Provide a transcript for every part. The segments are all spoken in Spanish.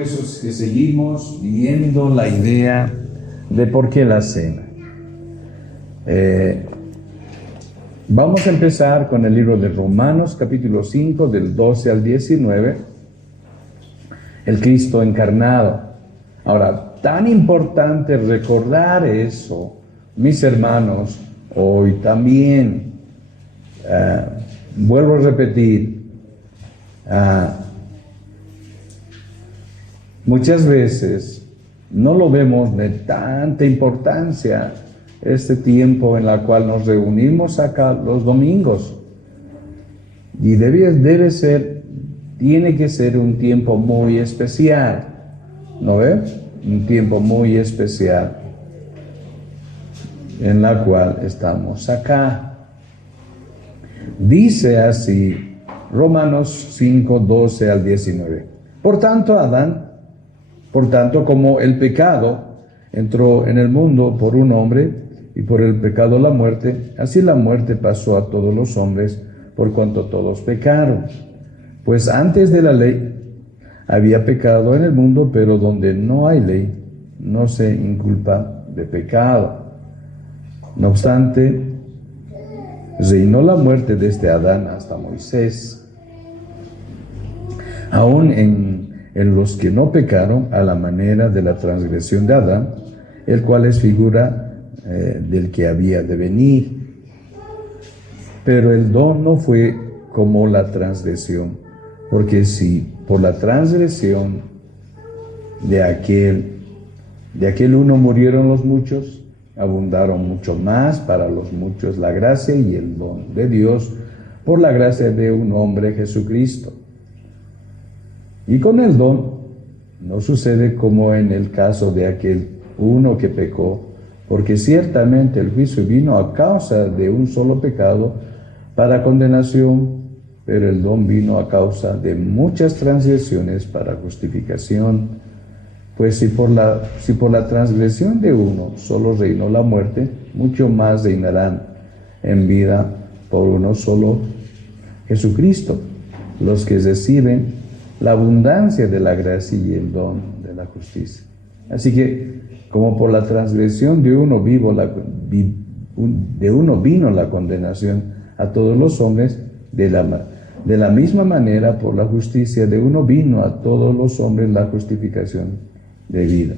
Por eso es que seguimos viendo la idea de por qué la cena. Vamos a empezar con el libro de Romanos, capítulo 5, del 12 al 19, el Cristo encarnado. Ahora, tan importante recordar eso, mis hermanos, hoy también, vuelvo a repetir, muchas veces no lo vemos de tanta importancia este tiempo en el cual nos reunimos acá los domingos. Y tiene que ser un tiempo muy especial, ¿no ves? Un tiempo muy especial en la cual estamos acá. Dice así, Romanos 5, 12 al 19. Por tanto, como el pecado entró en el mundo por un hombre, y por el pecado la muerte, así la muerte pasó a todos los hombres, por cuanto todos pecaron. Pues antes de la ley había pecado en el mundo, pero donde no hay ley, no se inculpa de pecado. No obstante, reinó la muerte desde Adán hasta Moisés, aún en los que no pecaron a la manera de la transgresión de Adán, el cual es figura del que había de venir. Pero el don no fue como la transgresión, porque si por la transgresión de aquel uno murieron los muchos, abundaron mucho más para los muchos la gracia y el don de Dios por la gracia de un hombre, Jesucristo. Y con el don no sucede como en el caso de aquel uno que pecó, porque ciertamente el juicio vino a causa de un solo pecado para condenación, pero el don vino a causa de muchas transgresiones para justificación. Pues si por la transgresión de uno solo reinó la muerte, mucho más reinarán en vida por uno solo, Jesucristo, los que reciben la abundancia de la gracia y el don de la justicia. Así que, como por la transgresión de uno vino la condenación a todos los hombres, de la misma manera por la justicia de uno vino a todos los hombres la justificación de vida.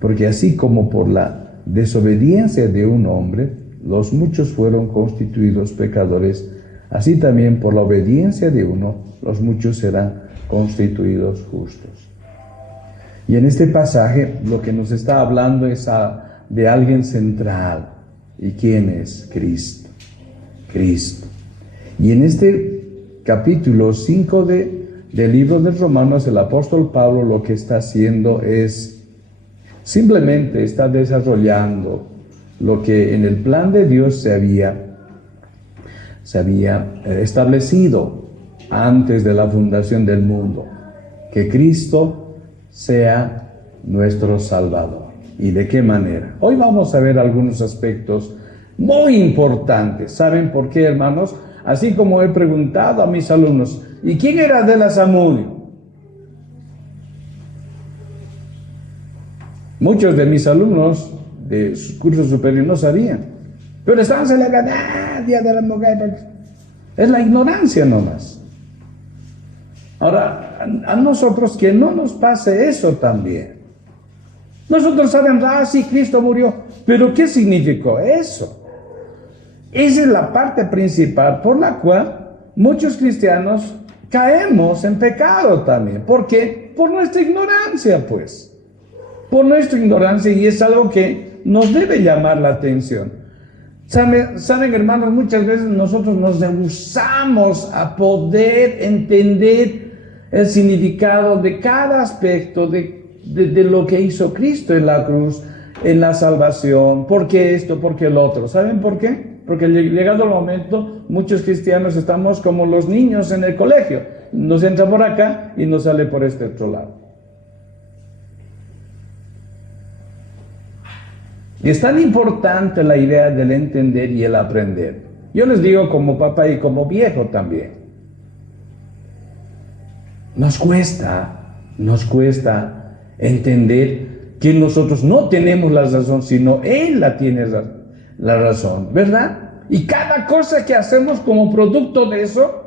Porque así como por la desobediencia de un hombre los muchos fueron constituidos pecadores, así también por la obediencia de uno los muchos serán constituidos justos. Y en este pasaje lo que nos está hablando es de alguien central. ¿Y quién es? Cristo. Cristo. Y en este capítulo 5 del libro de Romanos, el apóstol Pablo lo que está haciendo es simplemente está desarrollando lo que en el plan de Dios se había establecido antes de la fundación del mundo, que Cristo sea nuestro Salvador. ¿Y de qué manera? Hoy vamos a ver algunos aspectos muy importantes. ¿Saben por qué, hermanos? Así como he preguntado a mis alumnos, ¿y quién era de la Zamudio? Muchos de mis alumnos de curso superior no sabían, pero estaban celebrando Día de la Mujer. Es la ignorancia nomás. Ahora, a nosotros que no nos pase eso también. Nosotros sabemos, sí, Cristo murió, pero ¿qué significó eso? Esa es la parte principal por la cual muchos cristianos caemos en pecado también. ¿Por qué? Por nuestra ignorancia, pues. Por nuestra ignorancia, y es algo que nos debe llamar la atención. Saben, hermanos, muchas veces nosotros nos rehusamos a poder entender el significado de cada aspecto de lo que hizo Cristo en la cruz, en la salvación. ¿Por qué esto? ¿Por qué el otro? ¿Saben por qué? Porque llegado el momento, muchos cristianos estamos como los niños en el colegio. Nos entra por acá y nos sale por este otro lado. Y es tan importante la idea del entender y el aprender. Yo les digo como papá y como viejo también. Nos cuesta Nos cuesta entender que nosotros no tenemos la razón, sino Él la tiene la razón, ¿verdad? Y cada cosa que hacemos como producto de eso,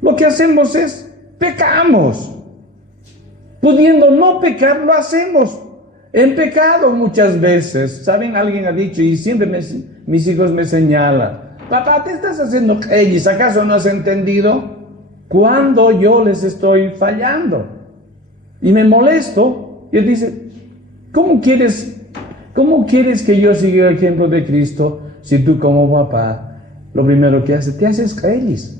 lo que hacemos es pecamos. Pudiendo no pecar, lo hacemos. En pecado muchas veces. ¿Saben? Alguien ha dicho, y siempre mis hijos me señalan: papá, te estás haciendo ellos, ¿acaso no has entendido? Cuando yo les estoy fallando y me molesto, y él dice: ¿cómo quieres que yo siga el ejemplo de Cristo si tú como papá lo primero que haces, te haces ellos?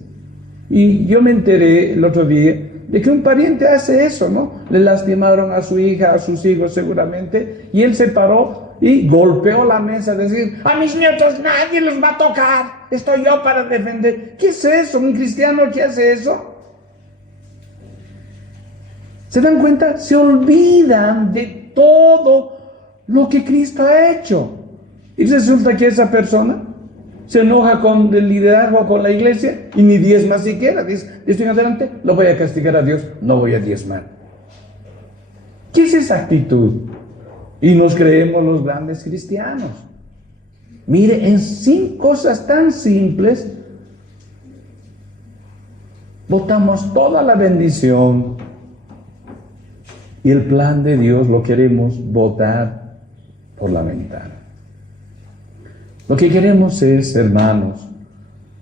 Y yo me enteré el otro día de que un pariente hace eso, ¿no? Le lastimaron a su hija, a sus hijos seguramente, y él se paró y golpeó la mesa, decir: a mis nietos nadie los va a tocar, estoy yo para defender. ¿Qué es eso? ¿Un cristiano que hace eso? ¿Se dan cuenta? Se olvidan de todo lo que Cristo ha hecho. Y resulta que esa persona se enoja con el liderazgo, con la iglesia, y ni diezma siquiera. Dice: estoy en adelante, lo voy a castigar a Dios, no voy a diezmar. ¿Qué es esa actitud? Y nos creemos los grandes cristianos. Mire, en cosas tan simples, botamos toda la bendición, y el plan de Dios lo queremos botar por la ventana. Lo que queremos es, hermanos,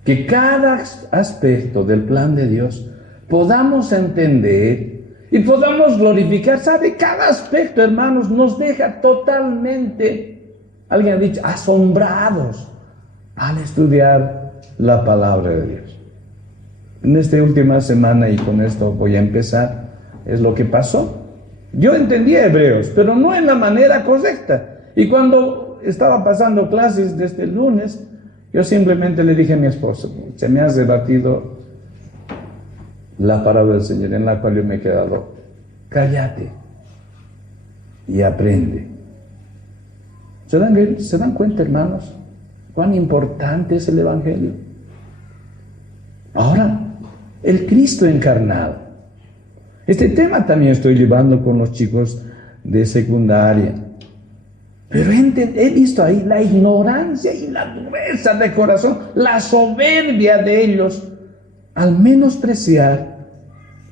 que cada aspecto del plan de Dios podamos entender y podamos glorificar. ¿Sabe? Cada aspecto, hermanos, nos deja totalmente, alguien ha dicho, asombrados al estudiar la palabra de Dios. En esta última semana, y con esto voy a empezar, es lo que pasó. Yo entendía Hebreos, pero no en la manera correcta. Y cuando estaba pasando clases desde el lunes, yo simplemente le dije a mi esposo: se me ha rebatido la palabra del Señor, en la cual yo me he quedado. Cállate y aprende. ¿Se dan cuenta, hermanos, cuán importante es el Evangelio? Ahora, el Cristo encarnado. Este tema también estoy llevando con los chicos de secundaria. Pero he visto ahí la ignorancia y la dureza de corazón, la soberbia de ellos, al menospreciar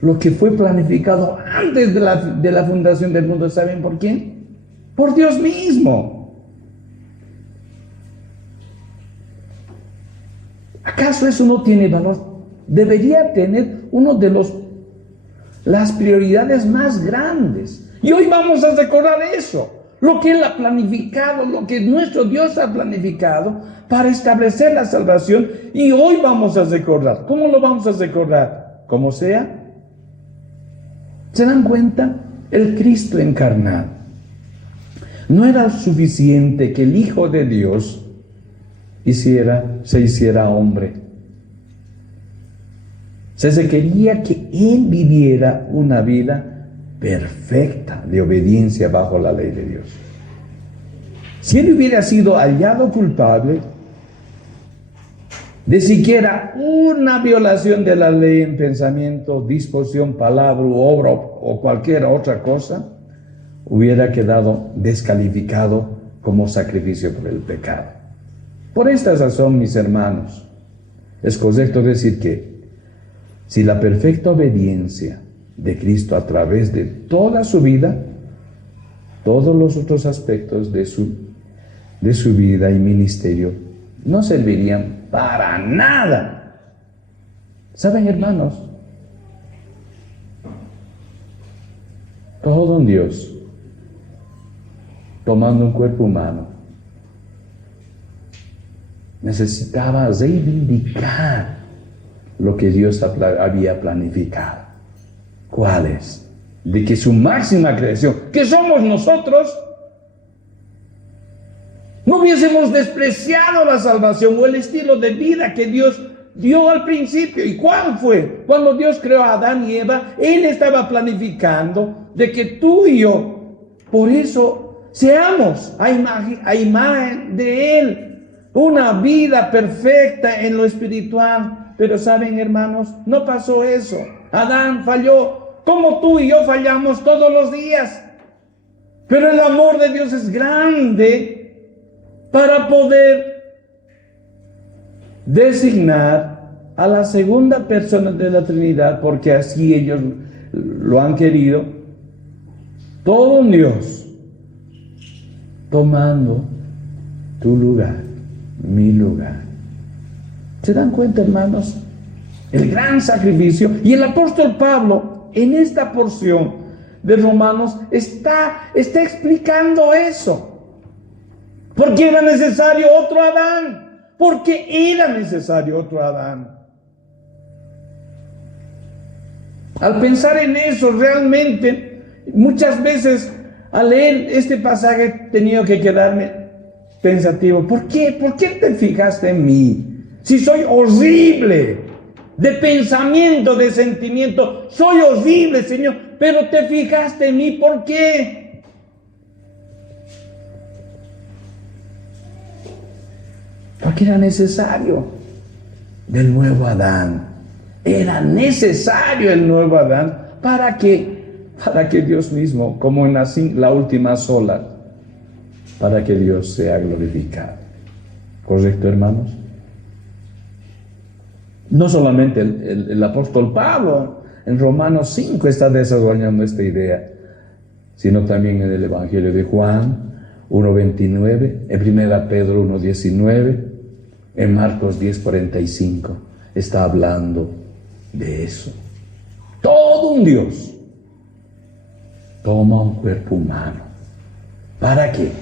lo que fue planificado antes de la fundación del mundo. ¿Saben por quién? Por Dios mismo. ¿Acaso eso no tiene valor? Debería tener uno de las prioridades más grandes. Y hoy vamos a recordar eso. Lo que Él ha planificado, lo que nuestro Dios ha planificado para establecer la salvación. Y hoy vamos a recordar. ¿Cómo lo vamos a recordar? Como sea. ¿Se dan cuenta? El Cristo encarnado. No era suficiente que el Hijo de Dios se hiciera hombre. Se quería que Él viviera una vida perfecta de obediencia bajo la ley de Dios. Si Él hubiera sido hallado culpable de siquiera una violación de la ley en pensamiento, disposición, palabra, obra o cualquier otra cosa, hubiera quedado descalificado como sacrificio por el pecado. Por esta razón, mis hermanos, es correcto decir que si la perfecta obediencia de Cristo a través de toda su vida, todos los otros aspectos de su vida y ministerio no servirían para nada. ¿Saben, hermanos? Todo un Dios tomando un cuerpo humano necesitaba reivindicar lo que Dios había planificado. ¿Cuál es? De que su máxima creación, que somos nosotros, no hubiésemos despreciado la salvación o el estilo de vida que Dios dio al principio. ¿Y cuál fue? Cuando Dios creó a Adán y Eva, Él estaba planificando de que tú y yo, por eso, seamos a imagen de Él, una vida perfecta en lo espiritual. Pero saben, hermanos, no pasó eso. Adán falló, como tú y yo fallamos todos los días. Pero el amor de Dios es grande para poder designar a la segunda persona de la Trinidad, porque así ellos lo han querido, todo un Dios tomando tu lugar, mi lugar. ¿Se dan cuenta, hermanos? El gran sacrificio. Y el apóstol Pablo, en esta porción de Romanos, está explicando eso. Porque era necesario otro Adán. Porque era necesario otro Adán. Al pensar en eso, realmente, muchas veces al leer este pasaje he tenido que quedarme pensativo. ¿Por qué? ¿Por qué te fijaste en mí? Si soy horrible de pensamiento, de sentimiento, soy horrible, Señor, pero te fijaste en mí, ¿por qué? Porque era necesario del nuevo Adán. Era necesario el nuevo Adán. ¿Para qué? Para que Dios mismo, como en la última sola, para que Dios sea glorificado. ¿Correcto, hermanos? No solamente el apóstol Pablo en Romanos 5 está desarrollando esta idea, sino también en el Evangelio de Juan 1:29, en 1 Pedro 1:19, en Marcos 10:45, está hablando de eso. Todo un Dios toma un cuerpo humano. ¿Para qué?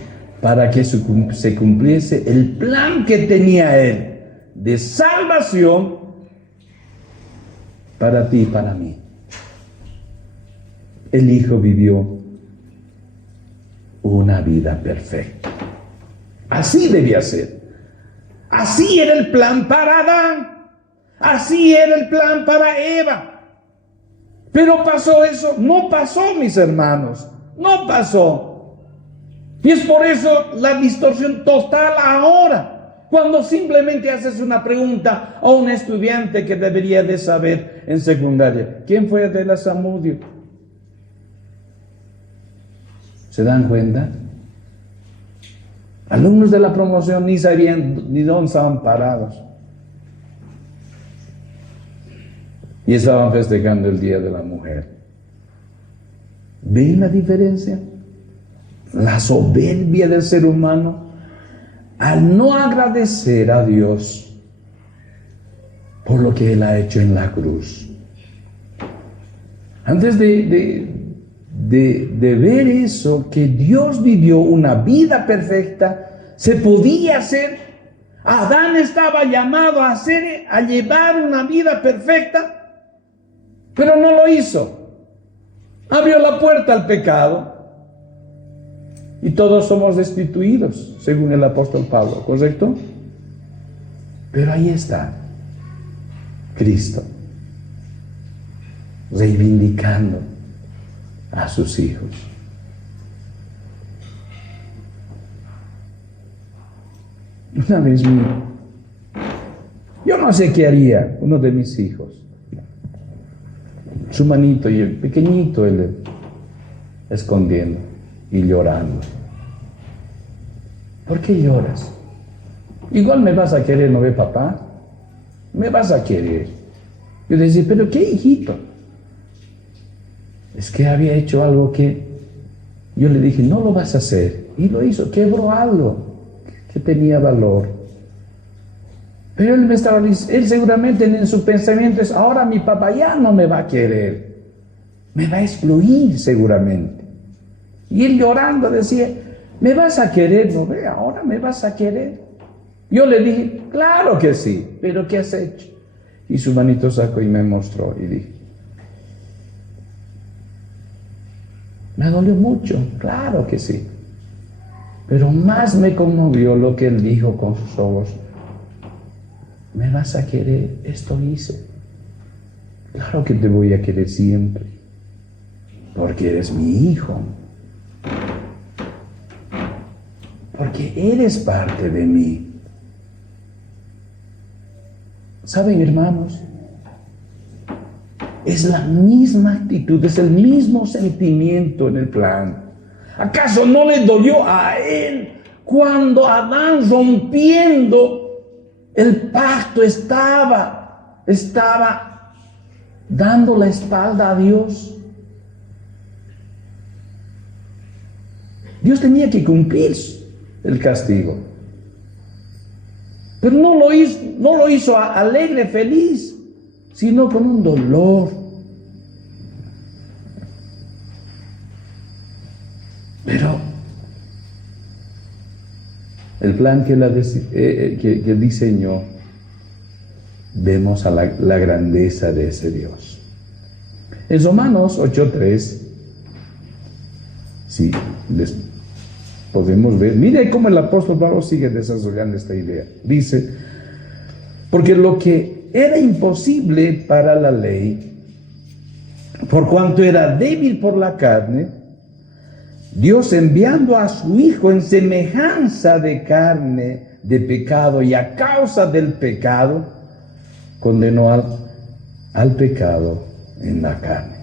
Para que se cumpliese el plan que tenía Él de salvación para ti y para mí. El Hijo vivió una vida perfecta. Así debía ser. Así era el plan para Adán. Así era el plan para Eva. Pero pasó eso. No pasó, mis hermanos. No pasó. Y es por eso la distorsión total ahora. Cuando simplemente haces una pregunta a un estudiante que debería de saber en secundaria: ¿quién fue Adela Zamudio? ¿Se dan cuenta? Alumnos de la promoción ni sabían ni dónde estaban parados. Y estaban festejando el Día de la Mujer. ¿Ven la diferencia? La soberbia del ser humano al no agradecer a Dios por lo que Él ha hecho en la cruz. Antes de ver eso, que Dios vivió una vida perfecta, se podía hacer. Adán estaba llamado a llevar una vida perfecta, pero no lo hizo. Abrió la puerta al pecado. Y todos somos destituidos, según el apóstol Pablo, ¿correcto? Pero ahí está Cristo, reivindicando a sus hijos. Una vez yo no sé qué haría uno de mis hijos, su manito y el pequeñito, él escondiendo y llorando. ¿Por qué lloras? Igual me vas a querer, ¿no ve, papá? Me vas a querer. Yo decía: ¿pero qué, hijito? Es que había hecho algo que yo le dije: no lo vas a hacer. Y lo hizo, quebró algo que tenía valor. Pero él seguramente en su pensamiento es: ahora mi papá ya no me va a querer. Me va a excluir seguramente. Y él llorando decía: ¿me vas a querer? ¿No ve? Ahora me vas a querer. Yo le dije: claro que sí, pero ¿qué has hecho? Y su manito sacó y me mostró y dije: me dolió mucho, claro que sí. Pero más me conmovió lo que él dijo con sus ojos: ¿me vas a querer? Esto hice. Claro que te voy a querer siempre, porque eres mi hijo. Porque eres parte de mí. ¿Saben, hermanos? es la misma actitud, es el mismo sentimiento en el plan. ¿Acaso no le dolió a él cuando Adán, rompiendo el pacto, estaba dando la espalda a Dios? Dios tenía que cumplir el castigo, pero no lo hizo alegre, feliz, sino con un dolor. Pero el plan que diseñó, vemos a la grandeza de ese Dios. En Romanos 8:3, sí, les podemos ver, mire cómo el apóstol Pablo sigue desarrollando esta idea. Dice, porque lo que era imposible para la ley, por cuanto era débil por la carne, Dios, enviando a su Hijo en semejanza de carne de pecado, y a causa del pecado, condenó al pecado en la carne.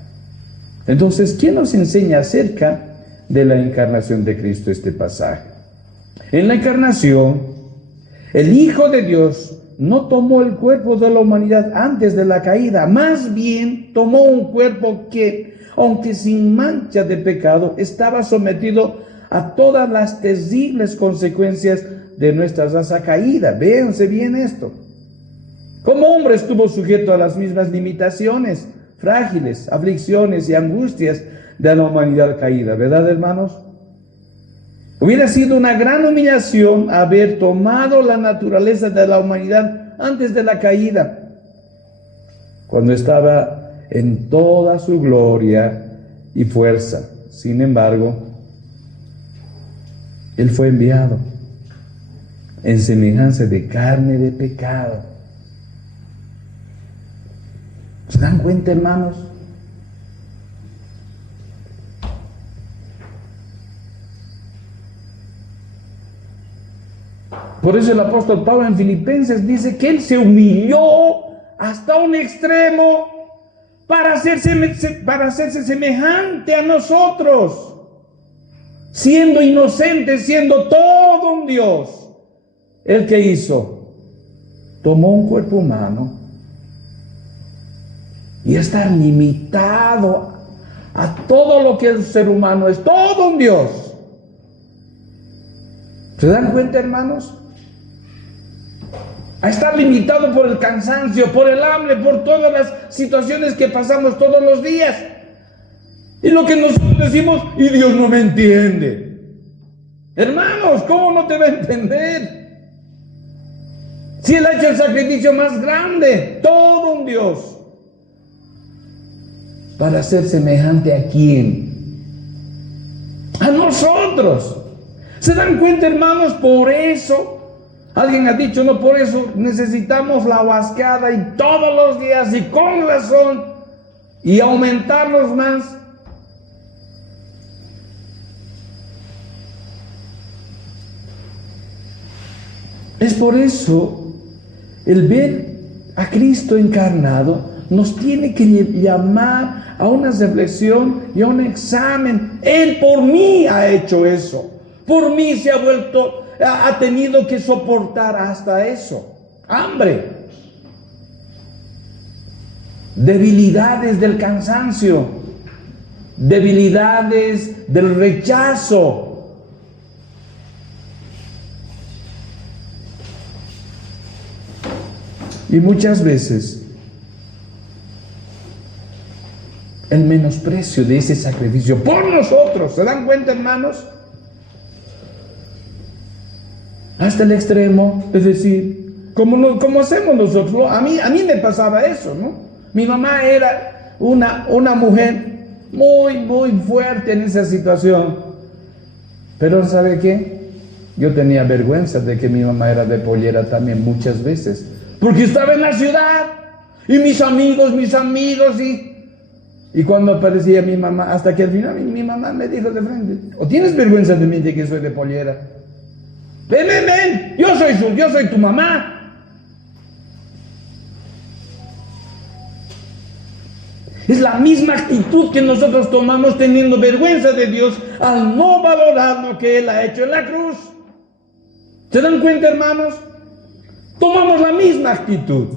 Entonces, ¿quién nos enseña acerca de la encarnación de Cristo este pasaje? En la encarnación, el Hijo de Dios no tomó el cuerpo de la humanidad antes de la caída, más bien tomó un cuerpo que, aunque sin mancha de pecado, estaba sometido a todas las terribles consecuencias de nuestra raza caída. Véanse bien esto. Como hombre estuvo sujeto a las mismas limitaciones, frágiles, aflicciones y angustias de la humanidad caída, ¿verdad, hermanos? Hubiera sido una gran humillación haber tomado la naturaleza de la humanidad antes de la caída, cuando estaba en toda su gloria y fuerza. Sin embargo, Él fue enviado en semejanza de carne de pecado. ¿Se dan cuenta, hermanos? Por eso el apóstol Pablo en Filipenses dice que Él se humilló hasta un extremo para hacerse semejante a nosotros, siendo inocente, siendo todo un Dios. ¿El que hizo? Tomó un cuerpo humano y está limitado a todo lo que el ser humano es, todo un Dios. ¿Se dan cuenta, hermanos? A estar limitado por el cansancio, por el hambre, por todas las situaciones que pasamos todos los días. Y lo que nosotros decimos, y Dios no me entiende. Hermanos, ¿cómo no te va a entender? Si Él ha hecho el sacrificio más grande, todo un Dios, para ser semejante a quién? A nosotros. ¿Se dan cuenta, hermanos? Por eso alguien ha dicho, no, por eso necesitamos la huascada y todos los días y con razón y aumentarlos más. Es por eso el ver a Cristo encarnado nos tiene que llamar a una reflexión y a un examen. Él por mí ha hecho eso. Por mí se ha tenido que soportar hasta eso. Hambre, debilidades del cansancio, debilidades del rechazo. Y muchas veces el menosprecio de ese sacrificio por nosotros. ¿Se dan cuenta, hermanos? Hasta el extremo, es decir, como hacemos nosotros. A mí me pasaba eso, ¿no? Mi mamá era una mujer muy, muy fuerte en esa situación. Pero ¿sabe qué? Yo tenía vergüenza de que mi mamá era de pollera también muchas veces. Porque estaba en la ciudad, y mis amigos, y cuando aparecía mi mamá, hasta que al final mi mamá me dijo de frente, ¿o tienes vergüenza de mí de que soy de pollera? Ven, yo soy tu mamá. Es la misma actitud que nosotros tomamos teniendo vergüenza de Dios al no valorar lo que Él ha hecho en la cruz. ¿Se dan cuenta, hermanos? Tomamos la misma actitud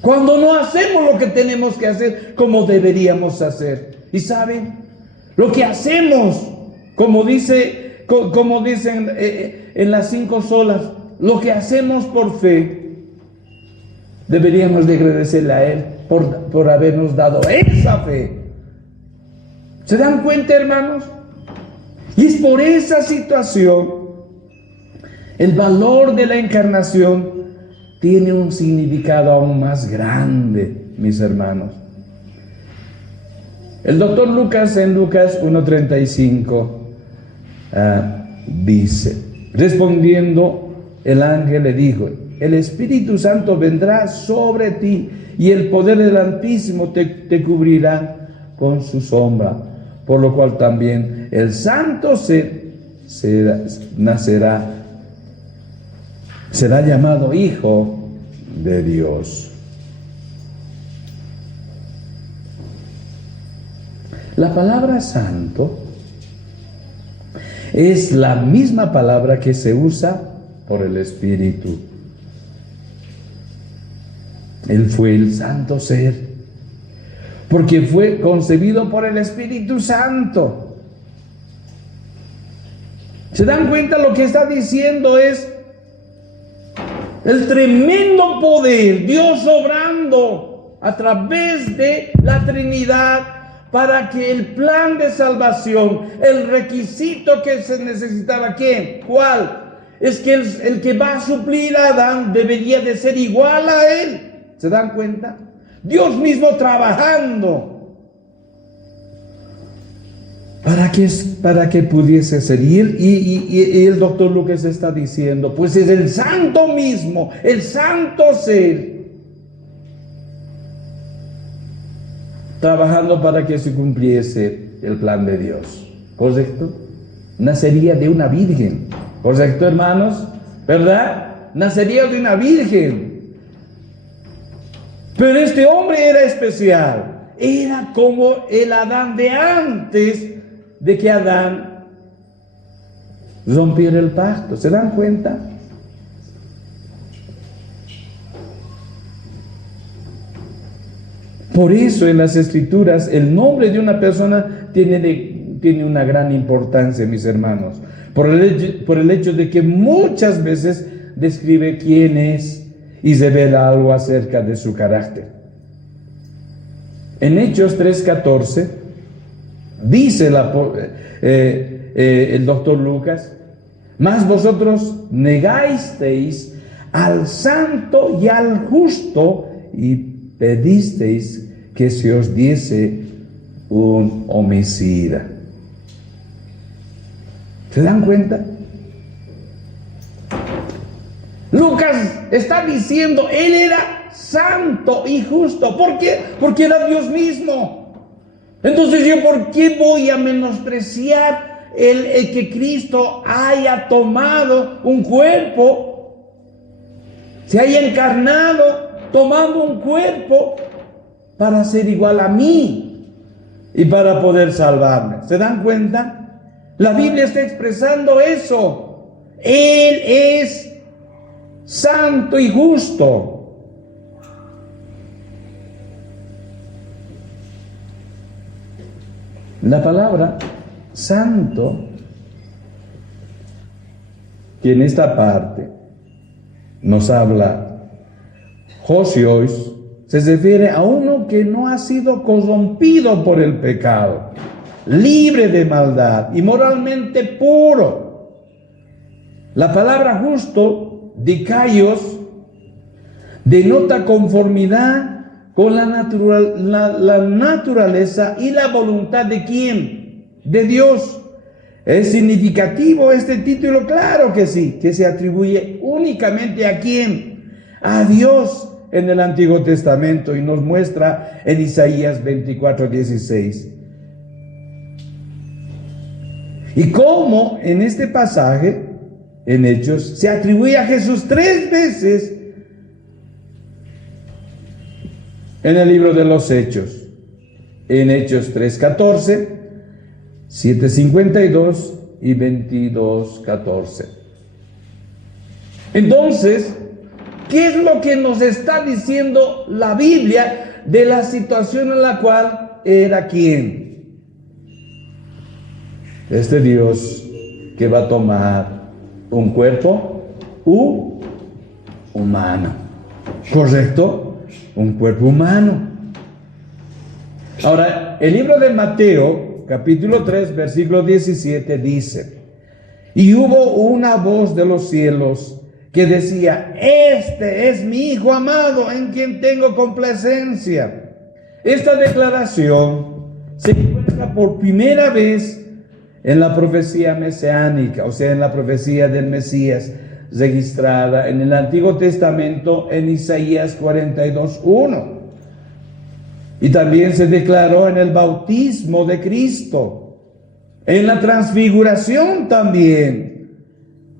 cuando no hacemos lo que tenemos que hacer como deberíamos hacer. Y saben, lo que hacemos, como dicen en las 5 solas, lo que hacemos por fe, deberíamos de agradecerle a Él por habernos dado esa fe. ¿Se dan cuenta, hermanos? Y es por esa situación, el valor de la encarnación tiene un significado aún más grande, mis hermanos. El doctor Lucas en Lucas 1:35 dice, respondiendo el ángel le dijo, el Espíritu Santo vendrá sobre ti y el poder del Altísimo te cubrirá con su sombra, por lo cual también el santo será llamado Hijo de Dios. La palabra santo es la misma palabra que se usa por el Espíritu. Él fue el santo ser, porque fue concebido por el Espíritu Santo. ¿Se dan cuenta? Lo que está diciendo es el tremendo poder, Dios obrando a través de la Trinidad para que el plan de salvación, el requisito que se necesitaba, ¿quién? ¿Cuál? Es que el que va a suplir a Adán debería de ser igual a él. ¿Se dan cuenta? Dios mismo trabajando para que pudiese ser. Y el doctor Lucas está diciendo, pues es el santo mismo, el santo ser, trabajando para que se cumpliese el plan de Dios. ¿Correcto? Nacería de una virgen. ¿Correcto, hermanos? ¿Verdad? Nacería de una virgen. Pero este hombre era especial. Era como el Adán de antes de que Adán rompiera el pacto. ¿Se dan cuenta? Por eso en las Escrituras el nombre de una persona tiene una gran importancia, mis hermanos. Por el hecho de que muchas veces describe quién es y revela algo acerca de su carácter. En Hechos 3:14 dice el doctor Lucas, mas vosotros negasteis al santo y al justo y pedisteis que se os diese un homicida. ¿Se dan cuenta? Lucas está diciendo, él era santo y justo. ¿Por qué? Porque era Dios mismo. Entonces yo, ¿por qué voy a menospreciar el que Cristo haya tomado un cuerpo, se haya encarnado tomando un cuerpo para ser igual a mí y para poder salvarme? ¿Se dan cuenta? La Biblia está expresando eso. Él es santo y justo. La palabra santo, que en esta parte nos habla Josios, se refiere a uno que no ha sido corrompido por el pecado, libre de maldad y moralmente puro. La palabra justo, dikaios, denota conformidad con la naturaleza y la voluntad de ¿quién? De Dios. ¿Es significativo este título? Claro que sí, que se atribuye únicamente ¿a quién? A Dios en el Antiguo Testamento, y nos muestra en Isaías 24:16. Y cómo en este pasaje, en Hechos, se atribuye a Jesús 3 veces en el libro de los Hechos, en Hechos 3:14, 7:52 y 22:14. Entonces, ¿qué es lo que nos está diciendo la Biblia de la situación en la cual era quién? Este Dios que va a tomar un cuerpo humano. ¿Correcto? Un cuerpo humano. Ahora, el libro de Mateo, capítulo 3, versículo 17, dice: y hubo una voz de los cielos que decía: este es mi Hijo amado, en quien tengo complacencia. Esta declaración se encuentra por primera vez en la profecía mesiánica, o sea, en la profecía del Mesías, registrada en el Antiguo Testamento en Isaías 42:1. Y también se declaró en el bautismo de Cristo, en la transfiguración también.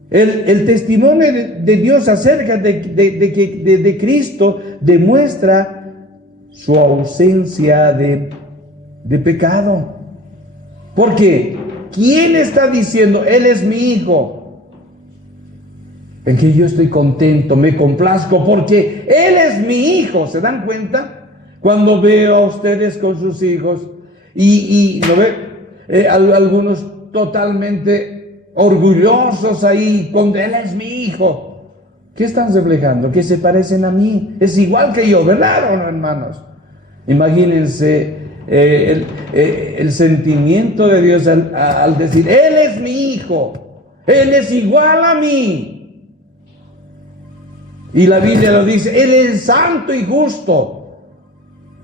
El testimonio de Dios acerca de Cristo demuestra su ausencia de pecado. Porque ¿quién está diciendo: Él es mi Hijo, en que yo estoy contento, me complazco, porque Él es mi Hijo? ¿Se dan cuenta? Cuando veo a ustedes con sus hijos y ¿no ve? Algunos totalmente orgullosos ahí, cuando Él es mi Hijo, ¿qué están reflejando? Que se parecen a mí, es igual que yo, ¿verdad o no, hermanos? Imagínense el sentimiento de Dios al decir: Él es mi Hijo, Él es igual a mí. Y la Biblia lo dice: Él es santo y justo.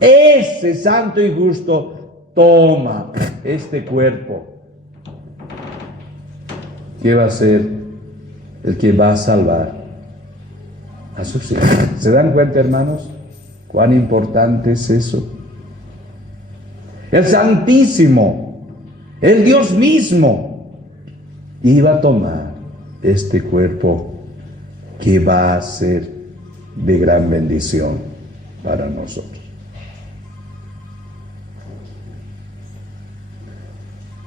Ese santo y justo toma este cuerpo, que va a ser el que va a salvar a sus hijos. ¿Se dan cuenta, hermanos, cuán importante es eso? El Santísimo, el Dios mismo, iba a tomar este cuerpo que va a ser de gran bendición para nosotros.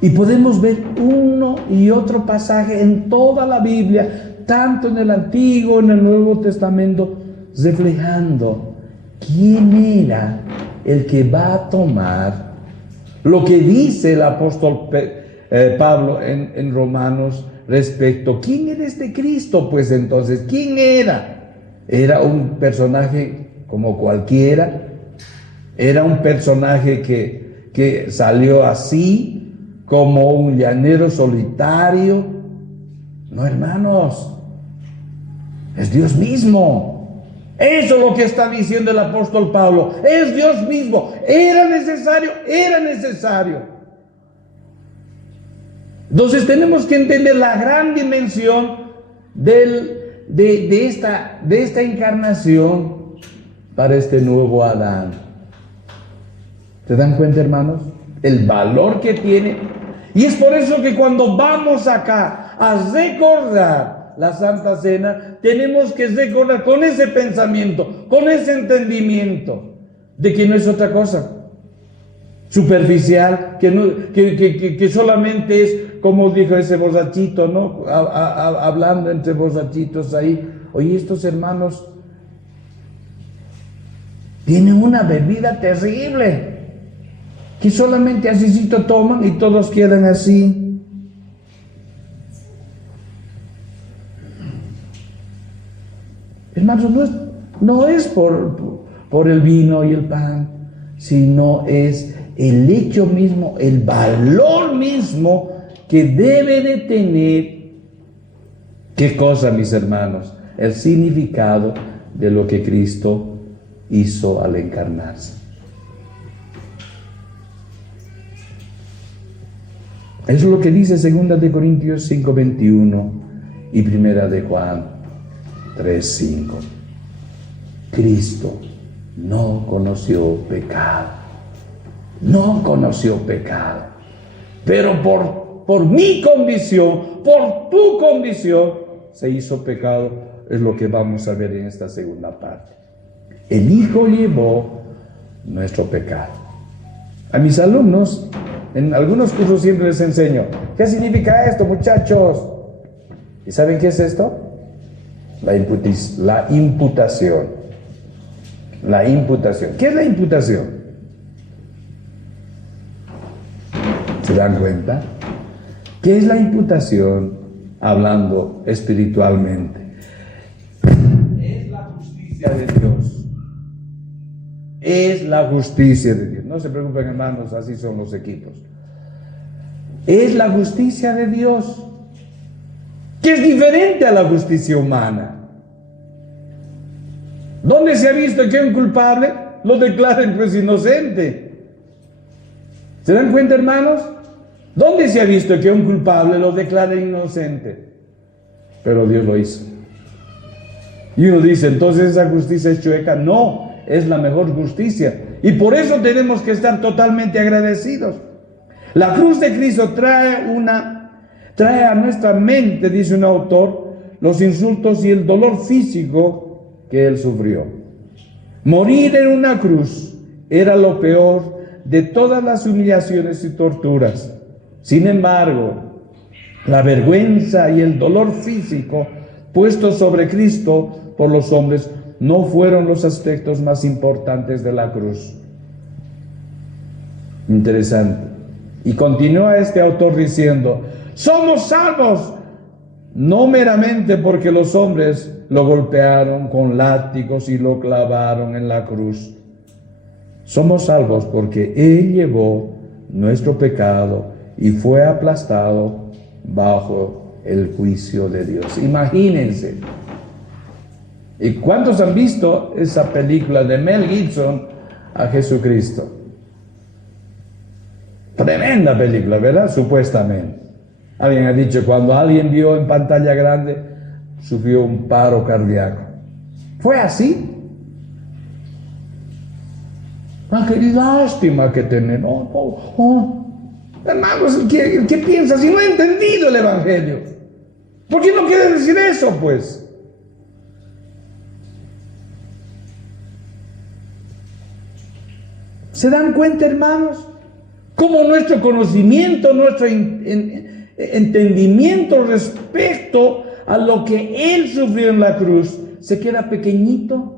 Y podemos ver uno y otro pasaje en toda la Biblia, tanto en el Antiguo, en el Nuevo Testamento, reflejando quién era el que va a tomar lo que dice el apóstol Pablo en Romanos respecto: ¿quién era este Cristo? Pues entonces, ¿quién era? Era un personaje como cualquiera, era un personaje que salió así, como un llanero solitario. No, hermanos, es Dios mismo. Eso es lo que está diciendo el apóstol Pablo. Es Dios mismo. Era necesario. Entonces tenemos que entender la gran dimensión de esta encarnación para este nuevo Adán. ¿Se dan cuenta, hermanos? El valor que tiene. Y es por eso que cuando vamos acá a recordar la Santa Cena, tenemos que recordar con ese pensamiento, con ese entendimiento de que no es otra cosa superficial, que solamente es, como dijo ese borrachito, ¿no? Hablando entre borrachitos ahí: oye, estos hermanos tienen una bebida terrible, que solamente asícito toman y todos quedan así. Hermanos, no es por el vino y el pan, sino es el hecho mismo, el valor mismo que debe de tener. ¿Qué cosa, mis hermanos? El significado de lo que Cristo hizo al encarnarse. Eso es lo que dice 2 de Corintios 5:21 y 1 de Juan 3:5. Cristo no conoció pecado. No conoció pecado. Pero por mi condición, por tu condición, se hizo pecado. Es lo que vamos a ver en esta segunda parte. El Hijo llevó nuestro pecado. A mis alumnos, en algunos cursos siempre les enseño, ¿qué significa esto, muchachos? ¿Y saben qué es esto? La imputación. La imputación. ¿Qué es la imputación? ¿Se dan cuenta? ¿Qué es la imputación hablando espiritualmente? Es la justicia de Dios. Es la justicia de Dios. No se preocupen, hermanos, así son los equipos. Es la justicia de Dios, que es diferente a la justicia humana. ¿Dónde se ha visto que un culpable lo declaren pues inocente? ¿Se dan cuenta, hermanos? ¿Dónde se ha visto que un culpable lo declare inocente? Pero Dios lo hizo. Y uno dice, entonces esa justicia es chueca. No, es la mejor justicia. Y por eso tenemos que estar totalmente agradecidos. La cruz de Cristo trae a nuestra mente, dice un autor, los insultos y el dolor físico que Él sufrió. Morir en una cruz era lo peor de todas las humillaciones y torturas. Sin embargo, la vergüenza y el dolor físico puestos sobre Cristo por los hombres no fueron los aspectos más importantes de la cruz. Interesante. Y continúa este autor diciendo, somos salvos no meramente porque los hombres lo golpearon con látigos y lo clavaron en la cruz. Somos salvos porque Él llevó nuestro pecado y fue aplastado bajo el juicio de Dios. Imagínense. ¿Y cuántos han visto esa película de Mel Gibson a Jesucristo? Tremenda película, ¿verdad? Supuestamente. Alguien ha dicho, cuando alguien vio en pantalla grande, sufrió un paro cardíaco. ¿Fue así? Ah, qué lástima que tenemos. Hermanos, ¿qué piensa si no ha entendido el Evangelio? ¿Por qué no quiere decir eso, pues? ¿Se dan cuenta, hermanos? Cómo nuestro conocimiento, nuestro entendimiento respecto a lo que Él sufrió en la cruz se queda pequeñito.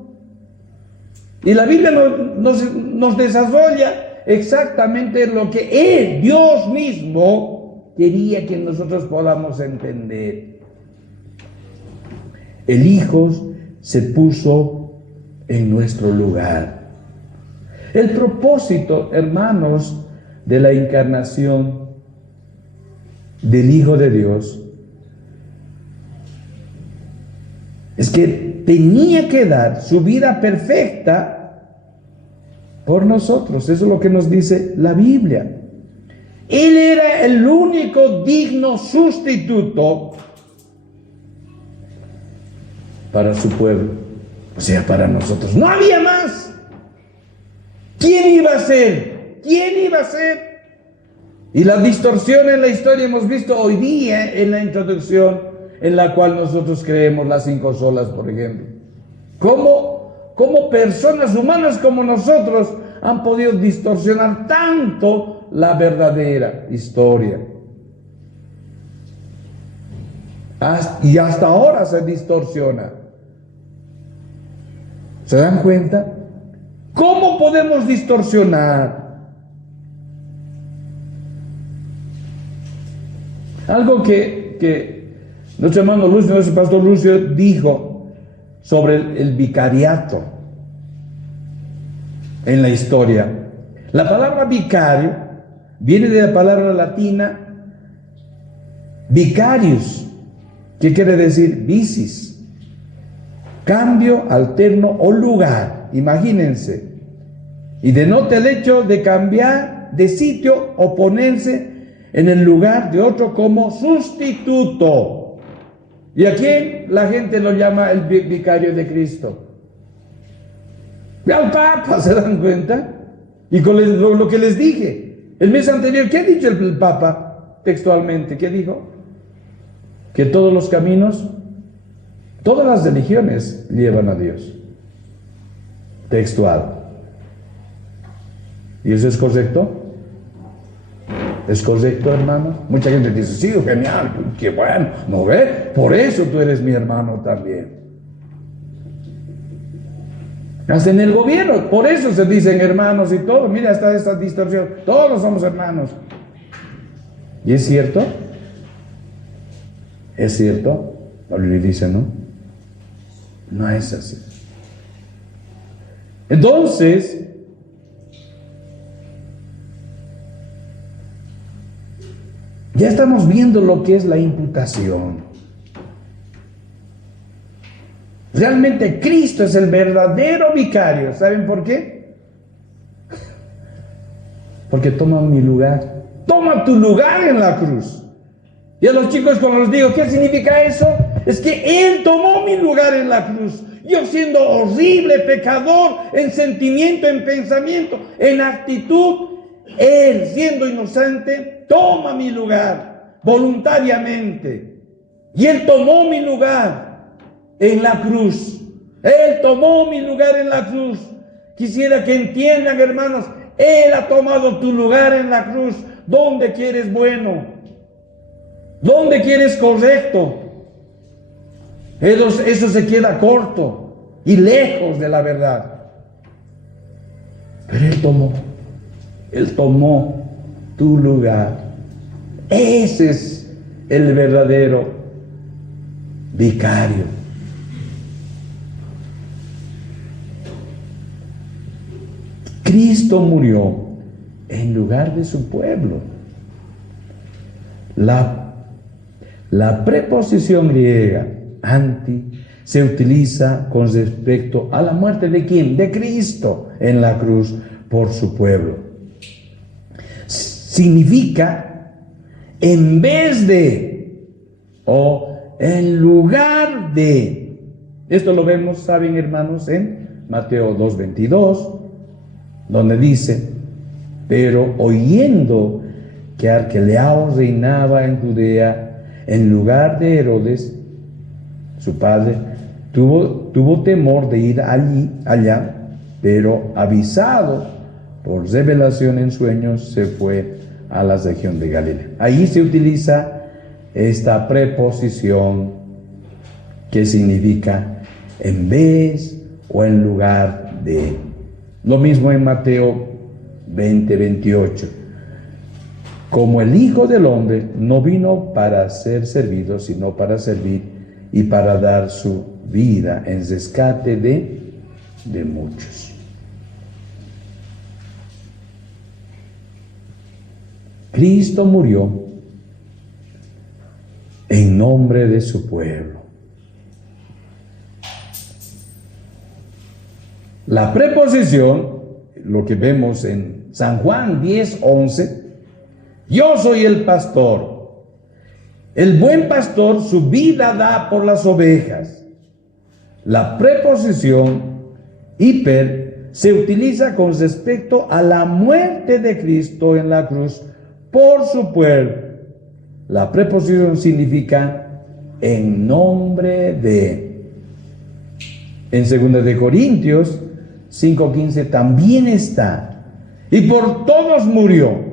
Y la Biblia nos desarrolla exactamente lo que Él, Dios mismo, quería que nosotros podamos entender. El Hijo se puso en nuestro lugar. El propósito, hermanos, de la encarnación del Hijo de Dios es que tenía que dar su vida perfecta por nosotros. Eso es lo que nos dice la Biblia. Él era el único digno sustituto para su pueblo, o sea, para nosotros. No había más. ¿Quién iba a ser? ¿Quién iba a ser? Y la distorsión en la historia hemos visto hoy día en la introducción, en la cual nosotros creemos las 5 solas, por ejemplo. ¿Cómo personas humanas como nosotros han podido distorsionar tanto la verdadera historia? Y hasta ahora se distorsiona. ¿Se dan cuenta? ¿Cómo podemos distorsionar? Algo que nuestro hermano Lucio, nuestro pastor Lucio dijo sobre el vicariato en la historia. La palabra vicario viene de la palabra latina vicarius, que quiere decir vicis, cambio, alterno o lugar. Imagínense. Y denota el hecho de cambiar de sitio o ponerse en el lugar de otro como sustituto. ¿Y a quién la gente lo llama el vicario de Cristo? Al Papa, ¿se dan cuenta? Y con lo que les dije el mes anterior, ¿qué ha dicho el Papa textualmente? ¿Qué dijo? Que todos los caminos, todas las religiones llevan a Dios. Textual. ¿Y eso es correcto? ¿Es correcto, hermano? Mucha gente dice, sí, genial, qué bueno, ¿no ve? Por eso tú eres mi hermano también. Hasta en el gobierno, por eso se dicen hermanos y todo. Mira, está esta distorsión, todos somos hermanos. ¿Y es cierto? ¿Es cierto? Le dice, ¿no? No es así. Entonces, ya estamos viendo lo que es la imputación. Realmente Cristo es el verdadero vicario. ¿Saben por qué? Porque toma mi lugar. Toma tu lugar en la cruz. Y a los chicos cuando les digo, ¿qué significa eso? Es que Él tomó mi lugar en la cruz. Yo siendo horrible, pecador, en sentimiento, en pensamiento, en actitud, Él siendo inocente, toma mi lugar voluntariamente. Y Él tomó mi lugar en la cruz. Él tomó mi lugar en la cruz. Quisiera que entiendan, hermanos, Él ha tomado tu lugar en la cruz. ¿Dónde quieres bueno? ¿Dónde quieres correcto? Eso se queda corto y lejos de la verdad. Pero Él tomó tu lugar. Ese es el verdadero vicario. Cristo murió en lugar de su pueblo. La preposición griega anti se utiliza con respecto a la muerte de ¿quién? De Cristo en la cruz por su pueblo. Significa en vez de o en lugar de. Esto lo vemos, saben, hermanos, en Mateo 2:22, donde dice: pero oyendo que Arquelao reinaba en Judea en lugar de Herodes, su padre, tuvo temor de ir allá, pero avisado por revelación en sueños, se fue a la región de Galilea. Ahí se utiliza esta preposición que significa en vez o en lugar de. Lo mismo en Mateo 20:28. Como el Hijo del Hombre no vino para ser servido, sino para servir y para dar su vida en rescate de muchos. Cristo murió en nombre de su pueblo. La preposición, lo que vemos en San Juan 10:11, yo soy el pastor. El buen pastor su vida da por las ovejas. La preposición hiper se utiliza con respecto a la muerte de Cristo en la cruz por su pueblo. La preposición significa en nombre de. En 2 de Corintios 5:15 también está. Y por todos murió,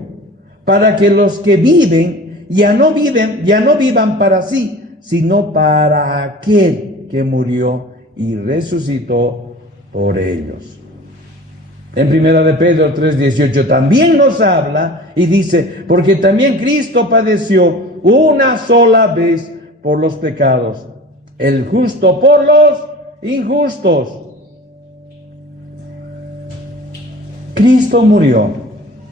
para que los que viven ya no vivan para sí, sino para aquel que murió y resucitó por ellos. En 1 de Pedro 3:18 también nos habla y dice: porque también Cristo padeció una sola vez por los pecados, el justo por los injustos. Cristo murió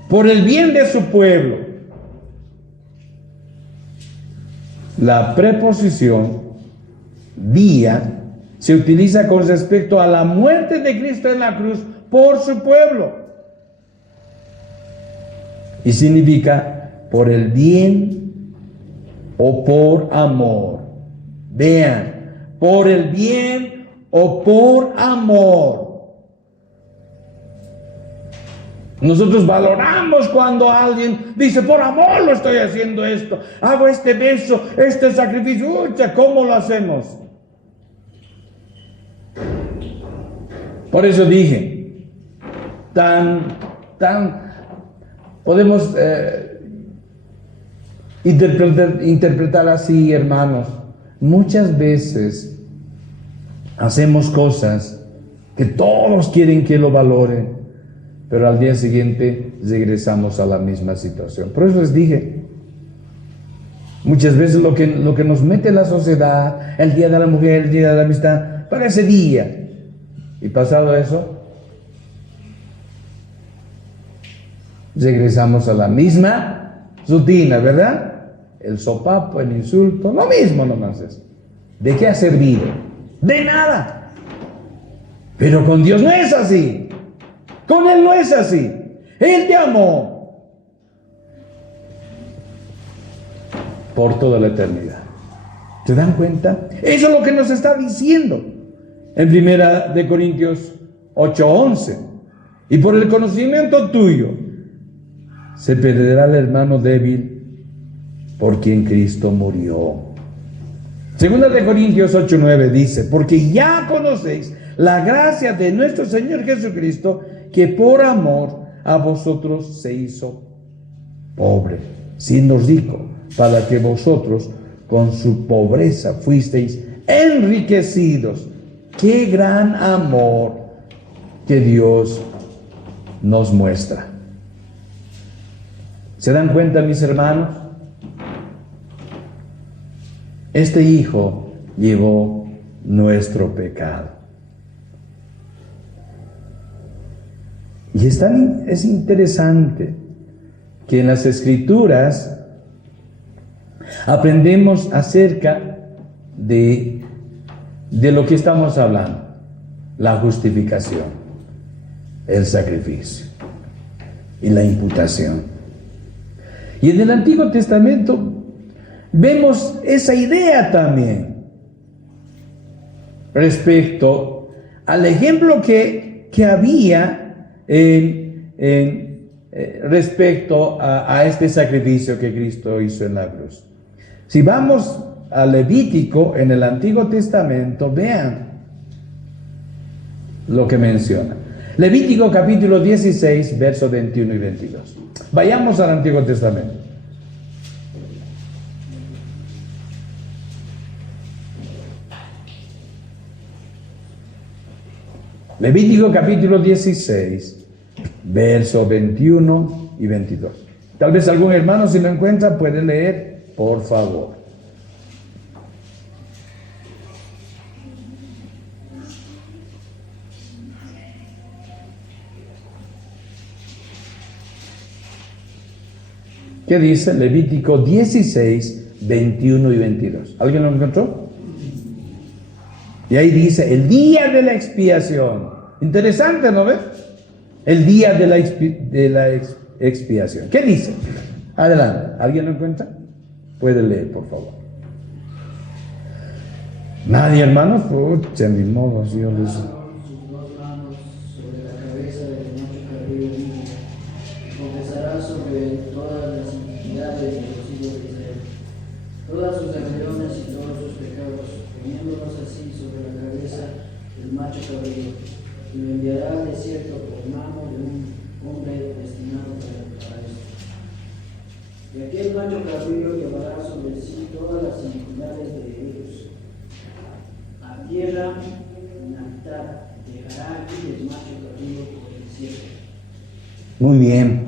por el bien de su pueblo. La preposición día se utiliza con respecto a la muerte de Cristo en la cruz por su pueblo. Y significa por el bien o por amor. Vean, por el bien o por amor. Nosotros valoramos cuando alguien dice: por amor lo estoy haciendo esto, hago este beso, este sacrificio. Ucha, ¿cómo lo hacemos? Por eso dije, tan Podemos interpretar así, hermanos. Muchas veces hacemos cosas que todos quieren que lo valoren, pero al día siguiente regresamos a la misma situación. Por eso les dije, muchas veces lo que nos mete la sociedad, el Día de la Mujer, el Día de la Amistad, para ese día, y pasado eso, regresamos a la misma rutina, ¿verdad? El sopapo, el insulto, lo mismo nomás es. ¿De qué ha servido? De nada. Pero con Dios no es así. Con Él no es así. Él te amó por toda la eternidad. ¿Se dan cuenta? Eso es lo que nos está diciendo en 1 Corintios 8:11. Y por el conocimiento tuyo se perderá el hermano débil por quien Cristo murió. 2 Corintios 8:9 dice: porque ya conocéis la gracia de nuestro Señor Jesucristo, que por amor a vosotros se hizo pobre, siendo rico, para que vosotros con su pobreza fuisteis enriquecidos. ¡Qué gran amor que Dios nos muestra! ¿Se dan cuenta, mis hermanos? Este Hijo llevó nuestro pecado. Y es interesante que en las Escrituras aprendemos acerca de lo que estamos hablando: la justificación, el sacrificio y la imputación. Y en el Antiguo Testamento vemos esa idea también respecto al ejemplo que había respecto a este sacrificio que Cristo hizo en la cruz. Si vamos a Levítico en el Antiguo Testamento, vean lo que menciona. Levítico capítulo 16, versos 21 y 22. Vayamos al Antiguo Testamento. Levítico capítulo 16, versos 21 y 22. Tal vez algún hermano, si lo encuentra, puede leer, por favor. ¿Qué dice? Levítico 16, 21 y 22. ¿Alguien lo encontró? Y ahí dice: el día de la expiación. Interesante, ¿no ves? El día de la expiación. ¿Qué dice? Adelante. ¿Alguien lo encuentra? Puede leer, por favor. Nadie, hermanos. Pucha, ni modo, yo les... Sus dos manos sobre la cabeza del macho cabrío niño, confesará sobre todas las iniquidades de los hijos de Israel, todas sus rebeliones y todos sus pecados, poniéndolos así sobre la cabeza del macho cabrío, y lo enviará al desierto por mano de un hombre destinado para esto. Y aquel macho cabrío llevará sobre sí todas las iniquidades de ellos. A tierra nactar dejará aquí el macho cabrío por el desierto. Muy bien.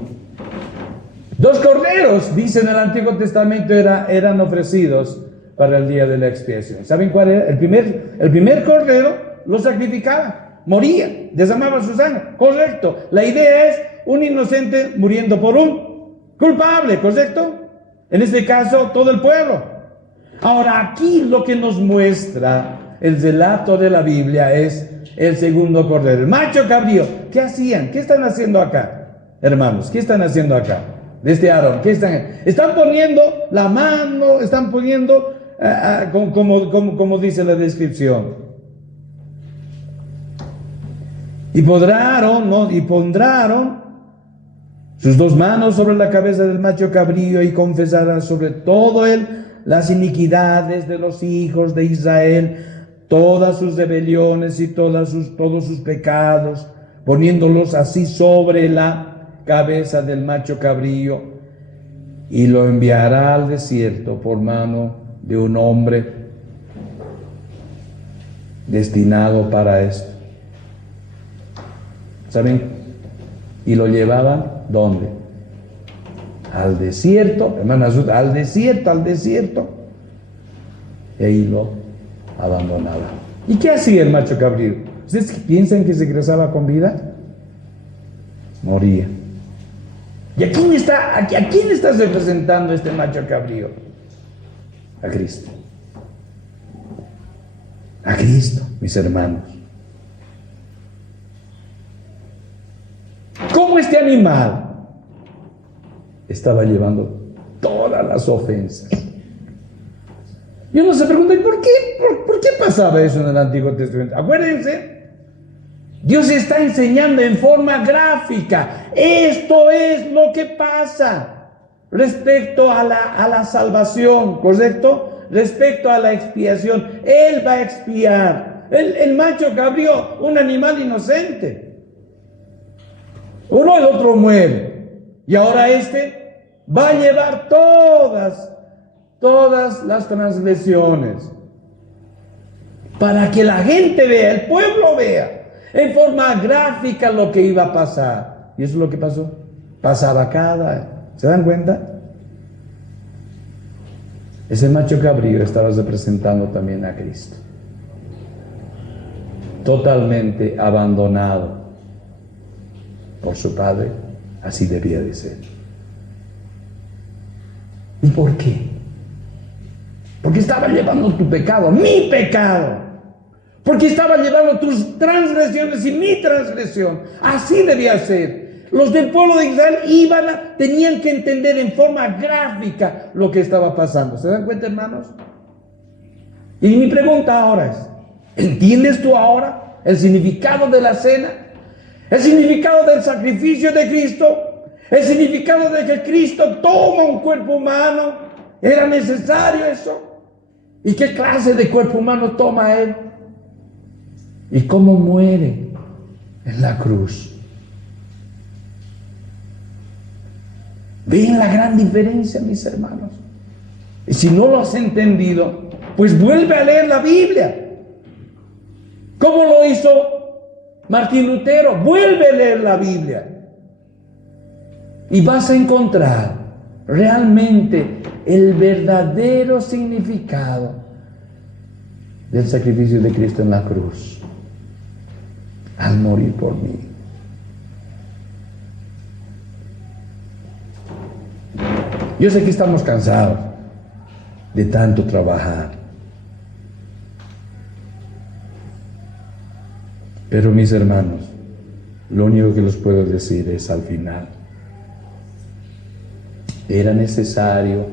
2 corderos, dice en el Antiguo Testamento, eran ofrecidos para el día de la expiación. ¿Saben cuál era? El primer cordero lo sacrificaban. Moría, derramaba su sangre, correcto. La idea es un inocente muriendo por un culpable, correcto. En este caso, todo el pueblo. Ahora, aquí lo que nos muestra el relato de la Biblia es el segundo cordero, el macho cabrío. ¿Qué hacían? ¿Qué están haciendo acá, hermanos? ¿Qué están haciendo acá? De este Aarón, ¿qué están poniendo la mano? Están poniendo, como dice la descripción. Y pondrán sus dos manos sobre la cabeza del macho cabrío y confesarán sobre todo él las iniquidades de los hijos de Israel, todas sus rebeliones y todos sus pecados, poniéndolos así sobre la cabeza del macho cabrío y lo enviará al desierto por mano de un hombre destinado para esto. ¿Saben? Y lo llevaban, ¿dónde? Al desierto, hermana Azul, al desierto. Y ahí lo abandonaban. ¿Y qué hacía el macho cabrío? ¿Ustedes piensan que se regresaba con vida? Moría. ¿Y a quién estás representando este macho cabrío? A Cristo. A Cristo, mis hermanos. ¿Cómo este animal estaba llevando todas las ofensas? Y uno se pregunta, ¿y por qué pasaba eso en el Antiguo Testamento? Acuérdense, Dios está enseñando en forma gráfica. Esto es lo que pasa respecto a la salvación, ¿correcto? Respecto a la expiación. Él va a expiar. El macho cabrío, un animal inocente. Uno, el otro muere. Y ahora este va a llevar todas las transgresiones, para que la gente vea, el pueblo vea, en forma gráfica lo que iba a pasar. Y eso es lo que pasó. Pasaba cada... ¿Se dan cuenta? Ese macho cabrío estaba representando también a Cristo. Totalmente abandonado por su Padre. Así debía de ser. ¿Y por qué? Porque estaba llevando tu pecado, mi pecado. Porque estaba llevando tus transgresiones y mi transgresión. Así debía ser. Los del pueblo de Israel tenían que entender en forma gráfica lo que estaba pasando. ¿Se dan cuenta, hermanos? Y mi pregunta ahora es, ¿entiendes tú ahora el significado de la cena? El significado del sacrificio de Cristo. El significado de que Cristo toma un cuerpo humano. ¿Era necesario eso? ¿Y qué clase de cuerpo humano toma Él? ¿Y cómo muere en la cruz? ¿Ven la gran diferencia, mis hermanos? Y si no lo has entendido, pues vuelve a leer la Biblia. ¿Cómo lo hizo Martín Lutero? Vuelve a leer la Biblia. Y vas a encontrar realmente el verdadero significado del sacrificio de Cristo en la cruz, al morir por mí. Yo sé que estamos cansados de tanto trabajar, pero mis hermanos, lo único que les puedo decir es al final, era necesario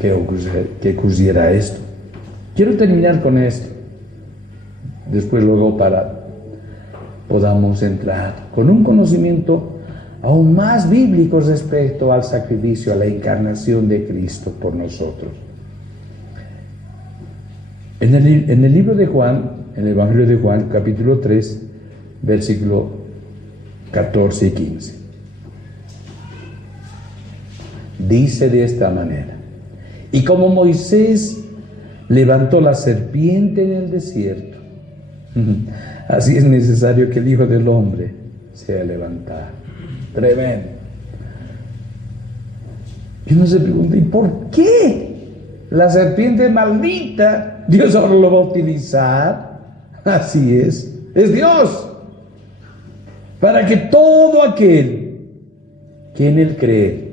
que ocurriera esto. Quiero terminar con esto. Después luego podamos entrar con un conocimiento aún más bíblico respecto al sacrificio, a la encarnación de Cristo por nosotros. En el libro de Juan, en el Evangelio de Juan, capítulo 3, versículo 14 y 15. Dice de esta manera: y como Moisés levantó la serpiente en el desierto, así es necesario que el Hijo del Hombre sea levantado. Tremendo. Y uno se pregunta, ¿y por qué la serpiente maldita Dios ahora lo va a utilizar? Así es Dios, para que todo aquel que en Él cree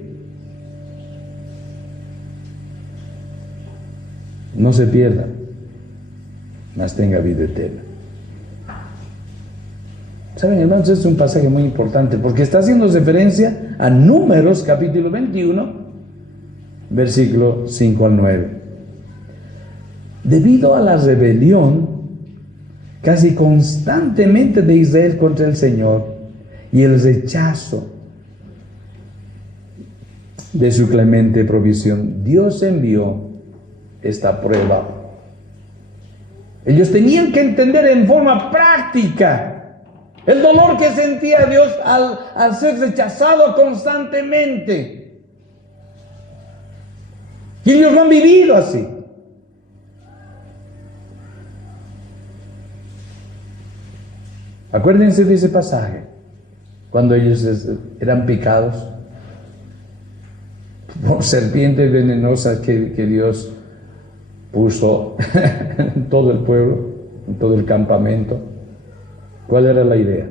no se pierda, mas tenga vida eterna. ¿Saben, hermanos? Este es un pasaje muy importante porque está haciendo referencia a Números capítulo 21, versículo 5 al 9. Debido a la rebelión casi constantemente de Israel contra el Señor y el rechazo de su clemente provisión, Dios envió esta prueba Ellos tenían que entender en forma práctica el dolor que sentía Dios al ser rechazado constantemente. Y ellos lo han vivido así. Acuérdense de ese pasaje, cuando ellos eran picados por serpientes venenosas que Dios puso en todo el pueblo, en todo el campamento. ¿Cuál era la idea?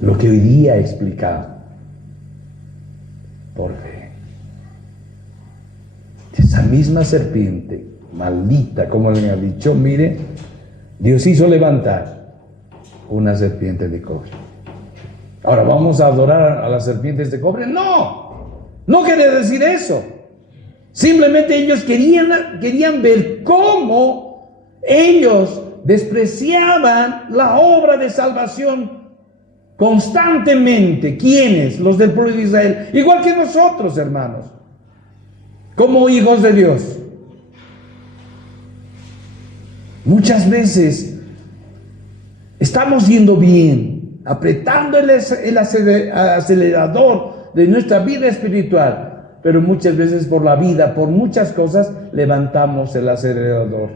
Lo que hoy día he explicado. Por fe. Esa misma serpiente, maldita, como le ha dicho, mire, Dios hizo levantar una serpiente de cobre. Ahora, ¿vamos a adorar a las serpientes de cobre? No, no quiere decir eso. Simplemente ellos querían ver cómo ellos despreciaban la obra de salvación constantemente. ¿Quiénes? Los del pueblo de Israel. Igual que nosotros, hermanos, como hijos de Dios. Muchas veces estamos yendo bien, apretando el acelerador de nuestra vida espiritual, pero muchas veces por la vida, por muchas cosas, levantamos el acelerador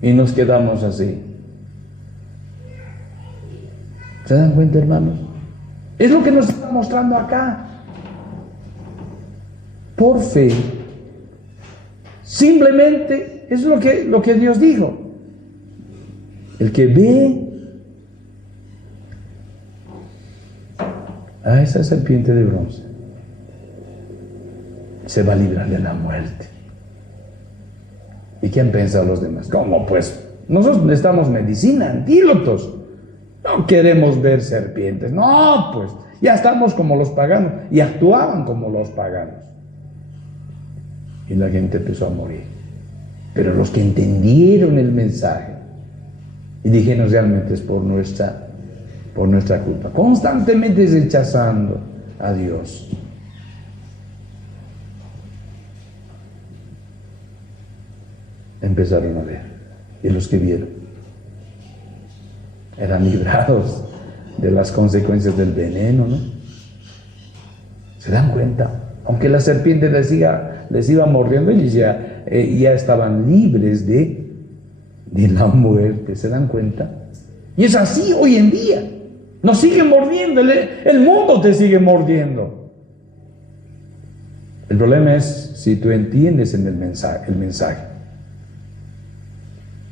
y nos quedamos así. ¿Se dan cuenta, hermanos? Es lo que nos está mostrando acá. Por fe, simplemente es lo que Dios dijo. El que ve a esa serpiente de bronce se va a librar de la muerte. ¿Y qué han pensado los demás? ¿Cómo pues? Nosotros necesitamos medicina, antídotos. No queremos ver serpientes. No, pues ya estamos como los paganos. Y actuaban como los paganos. Y la gente empezó a morir. Pero los que entendieron el mensaje y dijeron realmente es por nuestra culpa, constantemente rechazando a Dios. Empezaron a ver, y los que vieron eran librados de las consecuencias del veneno, ¿no? ¿Se dan cuenta? Aunque la serpiente les iba mordiendo, ellos ya estaban libres de la muerte. ¿Se dan cuenta? Y es así hoy en día. Nos siguen mordiendo, el mundo te sigue mordiendo. El problema es si tú entiendes el mensaje.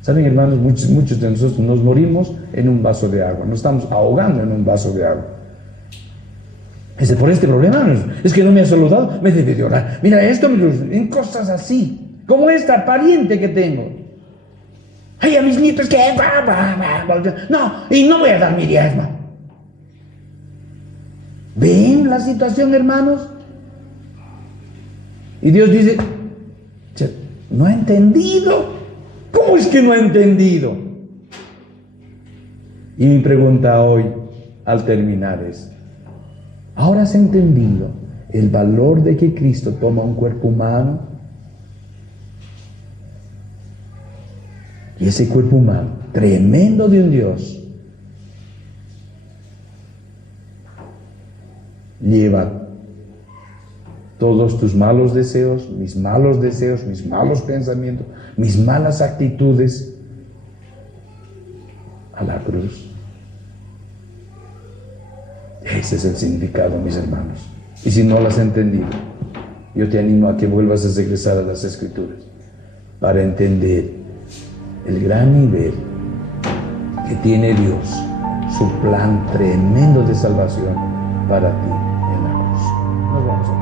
¿Saben, hermanos? Muchos de nosotros nos morimos en un vaso de agua, nos estamos ahogando en un vaso de agua. Por este problema, es que no me ha saludado, me debe de orar. Mira esto, en cosas así, como esta pariente que tengo. Ay, a mis nietos que... No, y no voy a dar mi diezmo. ¿Ven la situación, hermanos? Y Dios dice, no ha entendido. ¿Cómo es que no ha entendido? Y mi pregunta hoy, al terminar, es, ¿ahora has entendido el valor de que Cristo toma un cuerpo humano? Y ese cuerpo humano, tremendo de un Dios, lleva todos tus malos deseos, mis malos pensamientos, mis malas actitudes a la cruz. Ese es el significado, mis hermanos. Y si no lo has entendido, yo te animo a que vuelvas a regresar a las Escrituras para entender el gran nivel que tiene Dios, su plan tremendo de salvación para ti en la cruz. Nos vamos a